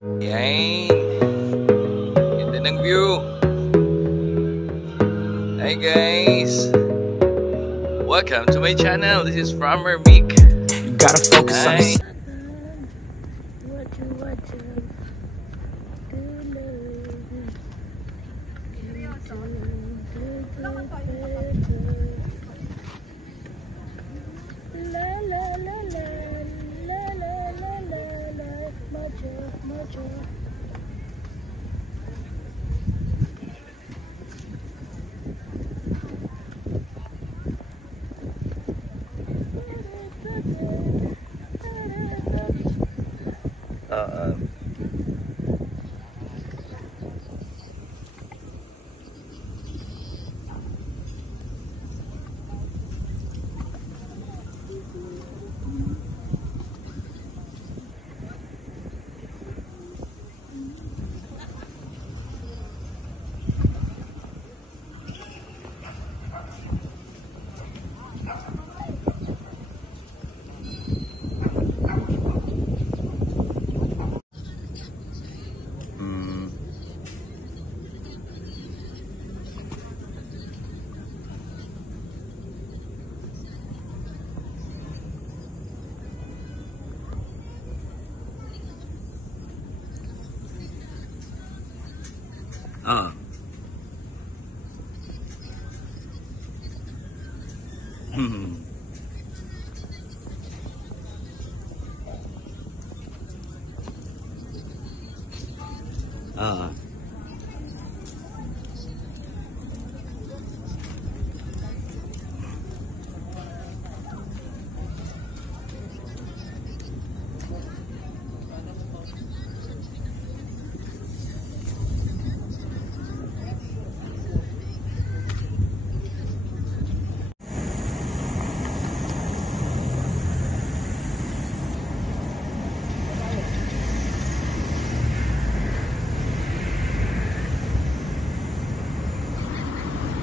Yan. Ganda ng view. Hi guys. Welcome to my channel. This is Farmer Mick. You gotta focus on Hi. this.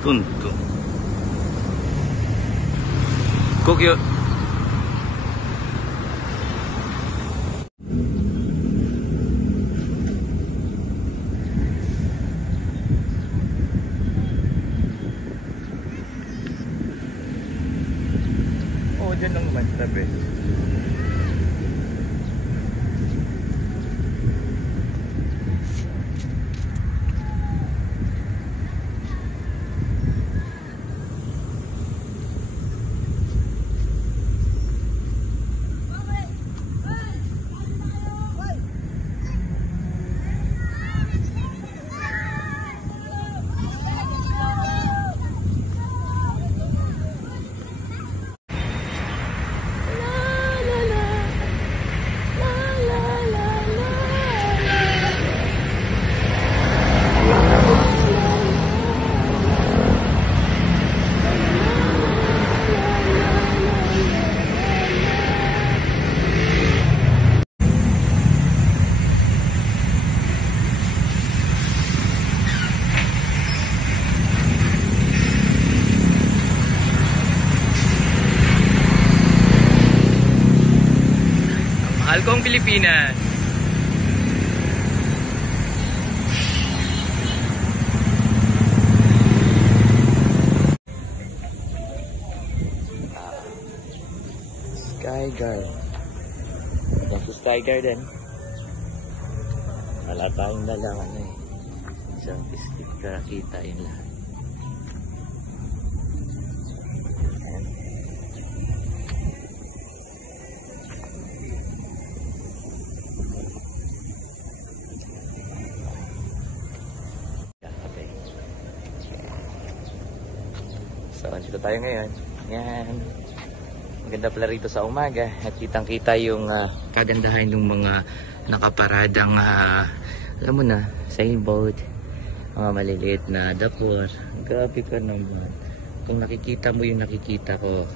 Tunto. Kokyo. Oh, dyan lang naman tabi. Mahal kong Pilipinas. Sky Garden. Ito sa Sky Garden. Wala tayong dalaman eh. Isang biscuit kakita yun lahat. So, dito tayo ngayon. Yan. Maganda pala rito sa umaga. At kitang-kita yung kagandahan ng mga nakaparadang, alam mo na, sailboat. Mga maliliit na dapur. Grabe ka naman. Kung nakikita mo yung nakikita ko.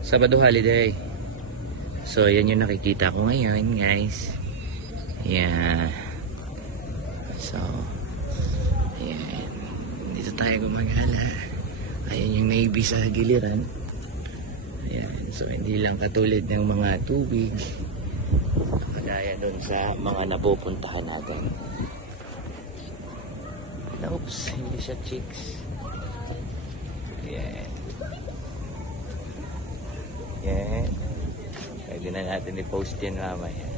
Sabado holiday. So, yan yung nakikita ko ngayon, guys. Yan. So, ayan, dito tayo gumagala. Ayan yung Navy sa giliran. Ayan, So hindi lang katulad ng mga tubig kagaya doon sa mga napupuntahan natin. Oops, hindi siya chicks. Yan. Yan. Pwede na natin i-post yan mamaya.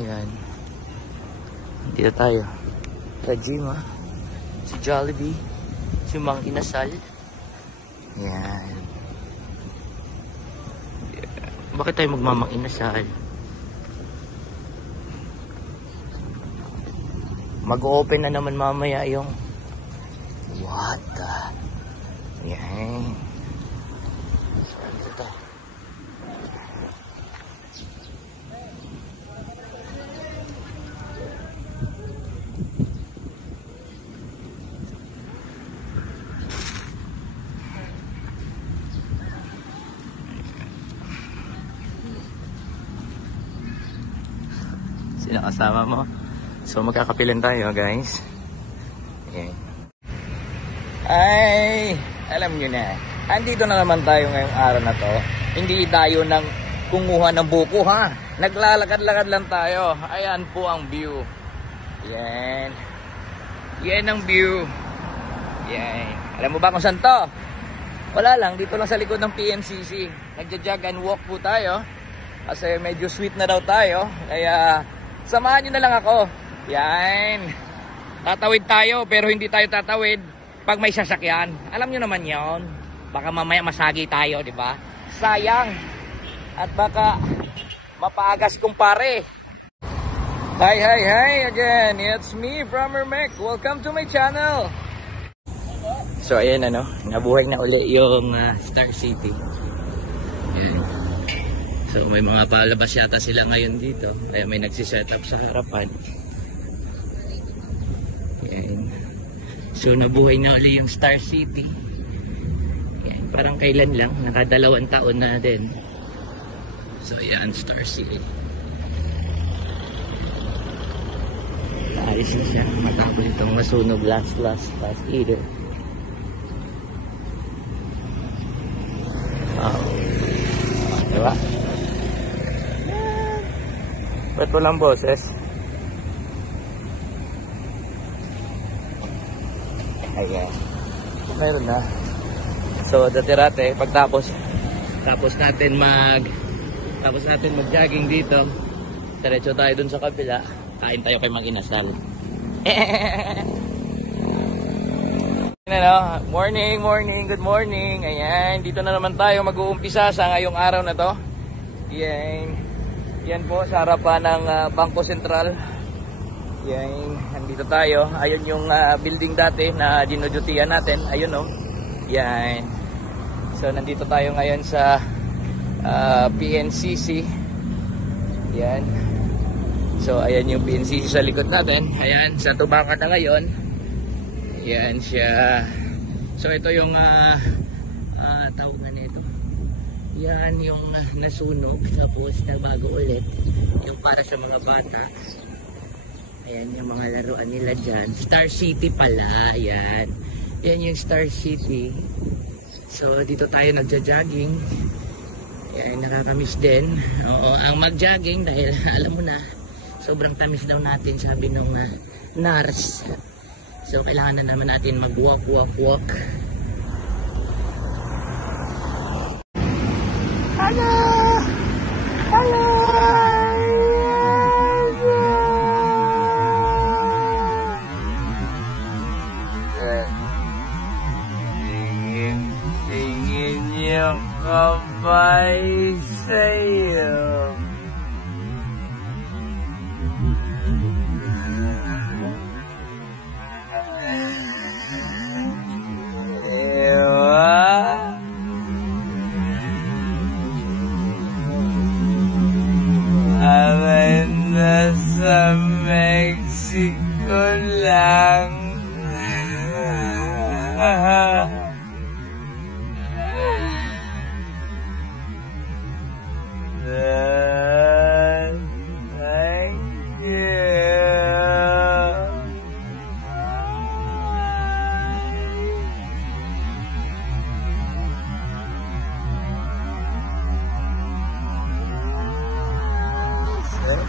Yan. Dito tayo. Kajima. Si Jollibee. Si Mang Inasal. Yan. Bakit tayo magmamang inasal? Mag-open na naman mamaya yung what the... Yan. Saan ito? Sino kasama mo? So magkakapilan tayo guys. Okay. Ay, alam nyo na. Andito na naman tayo ngayong araw na to. Hindi tayo nang kumuha ng buko ha. Naglalakad-lakad lang tayo. Ayan po ang view. Yan. Yan ang view. Yan. Alam mo ba kung saan to? Wala lang. Dito lang sa likod ng PNCC. Nagja-jog and walk po tayo. Kasi medyo sweet na daw tayo. Kaya samahan nyo na lang ako. Yan. Tatawid tayo pero hindi tayo tatawid pag may sasakyan. Alam nyo naman yon. Baka mamaya masagi tayo, di ba? Sayang. At baka mapaagas kumpare. Hi, hi, hi again. It's me, Farmer Mac. Welcome to my channel. So ayan ano, nabuhay na uli yung Star City. Ayan. So may mga palabas yata sila ngayon dito. Kaya may nagsiset up sa harapan. Ayan. So nabuhay na ulit yung Star City. Ayan. Parang kailan lang, nakadalawang taon na din. So ayan, Star City. Ayos na siya. Matapos itong masunog last year. Wow. Diba? Ba't walang boses? Ayan. Meron na. So, dati-rate, pagtapos natin mag-jogging dito, diretso tayo dun sa kabila, kain tayo kay Mang Inasal. Morning, good morning. Ayan, dito na naman tayo mag-uumpisa sa ngayong araw na to. Yan po sa harapan ng Bangko Sentral. Yan, nandito tayo. Ayun yung building dati na dinudutian natin. Ayun oh. Yan. So nandito tayo ngayon sa PNCC. Yan. So ayan yung PNCC sa likod natin. Ayan, sa tubakan na ngayon. Yan siya. So ito yung tawag na nito. Yan yung nasunog. Tapos nagbago ulit. Yung para sa mga bata. Ayan yung mga laruan nila dyan. Star City pala. Ayan. Yan yung Star City. So dito tayo nagja-jogging. Ayan, nakakamiss din. Oo, ang mag-jogging dahil alam mo na, sobrang tamis daw natin, sabi nung nurse. So kailangan na naman natin mag-walk. Hello! Hello! Tingin yung kabay sa'yo. Nasa Mexico lang.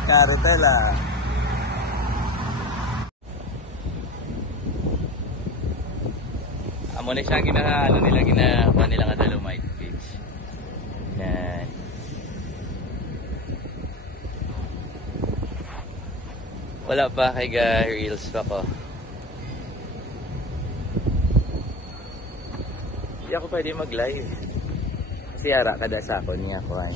Caritela. Amo na siya ginagawa nila nga Dolomite Beach. Yan. Wala pa kay reels pa ko. Hindi ako pwede mag-live. Kasi ara kada sa ako niya ko ay.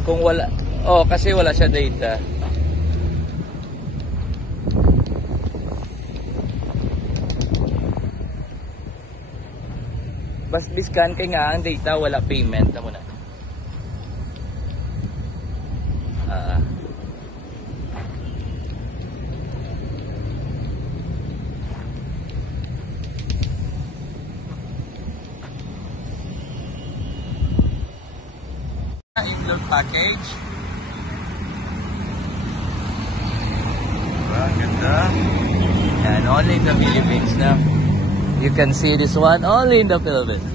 Kung wala, kasi wala siya data. Bas biskan kay nga ang data wala payment na muna. Include package. Ang ganda. And only in the Philippines na. You can see this one only in the Philippines.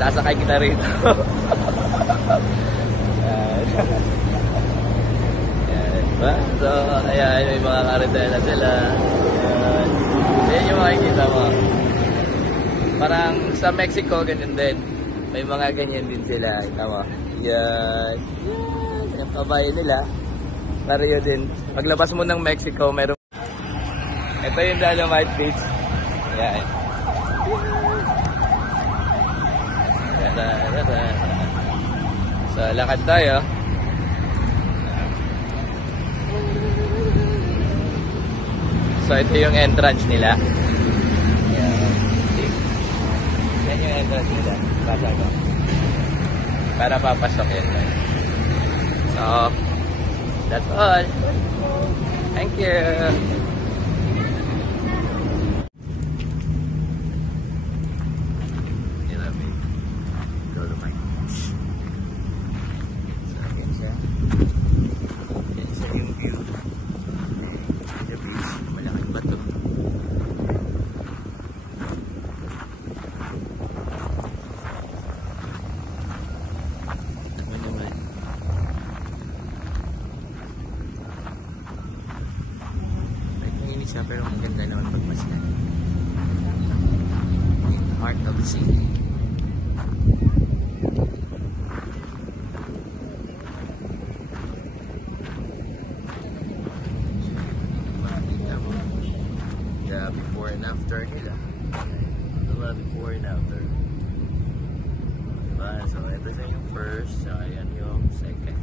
Sasakay kita rito. Yan, ba? So, ayan, may mga karitela sila. Ayan. Yan yung makikita mo. Parang sa Mexico, ganyan din. May mga ganyan din sila. Tama. Yan. Yan. Yung kabayo nila. Pero yun din. Paglabas mo ng Mexico, meron. Ito yung Dolomite Beach. Yan. So, lakad tayo. So, ito yung entrance nila. Yan yung entrance nila. Para papasok yan. So, that's all. Thank you. Dolomite Beach. So, yan siya. Yan siya yung view. The beach. Malaking bato. Siya, pero ang ganda naman pagmasdan. In the heart of the city. Makikita mo the before and after nila. Diba? Before and after. Diba? So ito siya yung first, so ayan yung second.